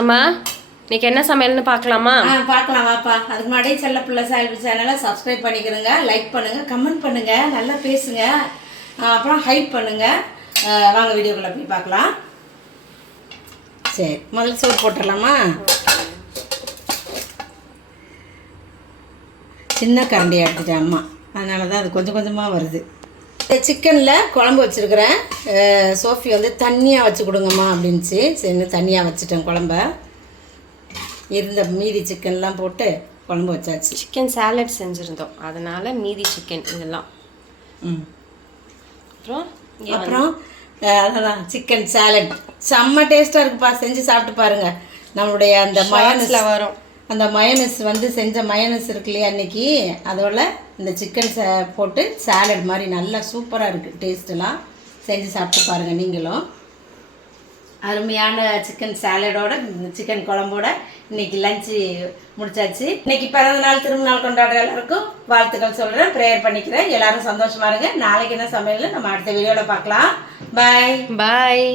அம்மா இன்னைக்கு என்ன சமையல்னு பார்க்கலாமா? பார்க்கலாம் வாப்பா. அதுக்கு முன்னாடி செல்ல பிள்ளை சால்வி சேனலை சப்ஸ்கிரைப் பண்ணிக்கிறங்க, லைக் பண்ணுங்கள், கமெண்ட் பண்ணுங்கள், நல்லா பேசுங்க, அப்புறம் ஹைப் பண்ணுங்கள். வாங்க வீடியோக்குள்ளே போய் பார்க்கலாம். சரி, முதல்ல சோறு போட்டுடலாமா? சின்ன கரண்டியாக எடுத்துட்டேன் அம்மா, அதனால தான் அது கொஞ்சம் கொஞ்சமாக வருது. சிக்கனில் குழம்பு வச்சுருக்கிறேன். சோஃபி வந்து தண்ணியாக வச்சு கொடுங்கம்மா அப்படின்ச்சு. சரி, தண்ணியாக வச்சுட்டேன் குழம்ப. இருந்த மீதி சிக்கன்லாம் போட்டு குழம்பு வச்சாச்சு. சிக்கன் சாலட் செஞ்சுருந்தோம், அதனால் மீதி சிக்கன் இதெல்லாம். அப்புறம் அதான் சிக்கன் சாலட் செம்ம டேஸ்ட்டாக இருக்குப்பா. செஞ்சு சாப்பிட்டு பாருங்கள். நம்மளுடைய அந்த மயோனஸில் வரும் அந்த மயோனஸ் வந்து செஞ்ச மயோனஸ் இருக்கு இல்லையா அன்றைக்கி, அதோட இந்த சிக்கன் போட்டு சாலட் மாதிரி நல்லா சூப்பராக இருக்குது. டேஸ்ட்டெல்லாம் செஞ்சு சாப்பிட்டு பாருங்கள் நீங்களும். அருமையான சிக்கன் சாலடோட சிக்கன் குழம்போட இன்றைக்கி லஞ்சு முடிச்சாச்சு. இன்றைக்கி பிறந்த நாள் திரும்ப நாள் கொண்டாடுற எல்லாருக்கும் வாழ்த்துக்கள் சொல்கிறேன், ப்ரேயர் பண்ணிக்கிறேன். எல்லோரும் சந்தோஷமாக இருங்க. நாளைக்கு என்ன சமையல்னு நம்ம அடுத்த வீடியோவில் பார்க்கலாம். பாய் பாய்.